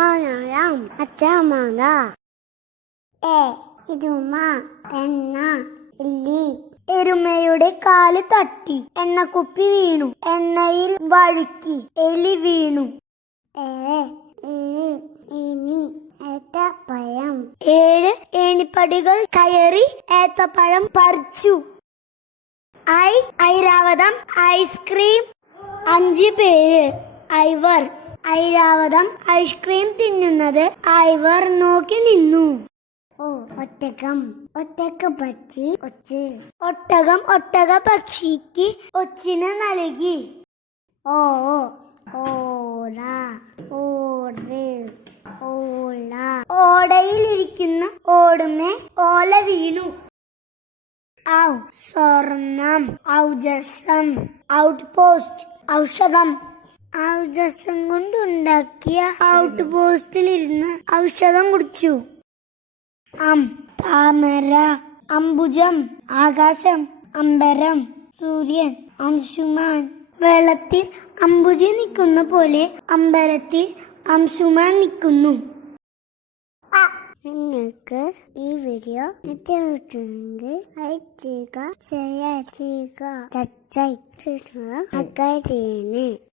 മലയാളം അച്ഛമാല ഇരുമ എണ്ണ ഇല്ലി. എരുമയുടെ കാല് തട്ടി എണ്ണക്കുപ്പി വീണു, എണ്ണയിൽ വഴുക്കി എലി വീണു. ഇനി ഏത്തപ്പഴം. 7 ഏണിപ്പടികൾ കയറി ഏത്തപ്പഴം പറിച്ചു. ഐരാവതം ഐസ്ക്രീം. 5 പേര്. ഐവർ. ഐരാവതം ഐസ്ക്രീം തിന്നുന്നത് ഐവർ നോക്കി നിന്നു. ഒട്ടകം ഒട്ടകപ്പക്ഷി ഒച്ച്. ഒട്ടകം ഒട്ടകപ്പക്ഷിക്ക് ഒച്ചിന് നൽകി. ഓട ഓട് ഓല. ഓടയിലിരിക്കുന്ന ഓടുമേ ഓല വീണു. സ്വർണം. ഔജസം. ഔട്ട് പോസ്റ്റ് ഔഷധം. ഔജസം കൊണ്ടുണ്ടാക്കിയ ഔട്ട് പോസ്റ്റിലിരുന്ന് ഔഷധം കുടിച്ചു. താമര. അംബുജം ആകാശം. അമ്പരം സൂര്യൻ. അംശുമാൻ. വെള്ളത്തിൽ അംബുജി നിൽക്കുന്ന പോലെ അമ്പരത്തിൽ അംശുമാൻ നിൽക്കുന്നു. നിങ്ങൾക്ക് ഈ വീഡിയോ ഇഷ്ടപ്പെട്ടെങ്കിൽ ലൈക്ക് ചെയ്യുക, ഷെയർ ചെയ്യുക, സബ്സ്ക്രൈബ് ചെയ്യുക.